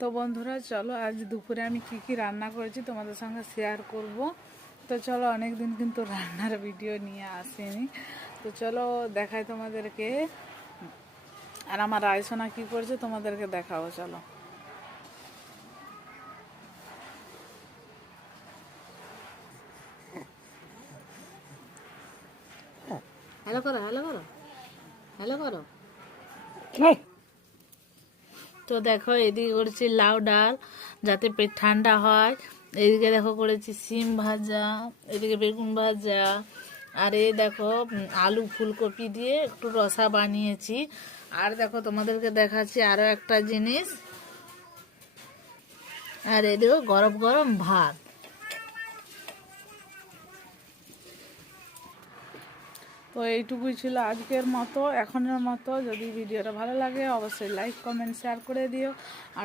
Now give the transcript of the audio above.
তো বন্ধুরা চলো আজ দুপুরে আমি কি কি রান্না করেছি তোমাদের সঙ্গে শেয়ার করব। তো চলো, অনেক দিন কিন্তু রান্নার ভিডিও নিয়ে আসেনি, তো চলো দেখাই তোমাদেরকে। আর আমার রায়সোনা কি করছে তোমাদেরকে দেখাবো, চলো। হ্যালো করো, হ্যালো করো, হ্যালো করো। তো দেখো, এদিকে করেছি লাউ ডাল যাতে পেট ঠান্ডা হয়। এদিকে দেখো করেছি সিম ভাজা, এদিকে বেগুন ভাজা, আর এই দেখো আলু ফুলকপি দিয়ে একটু রসা বানিয়েছি। আর দেখো তোমাদেরকে দেখাচ্ছি আরও একটা জিনিস, আর এদিকে গরম গরম ভাত। তো এইটুকুই ছিল আজকের মতো, এখনের মতো। যদি ভিডিওটা ভালো লাগে অবশ্যই লাইক কমেন্ট শেয়ার করে দিও। আর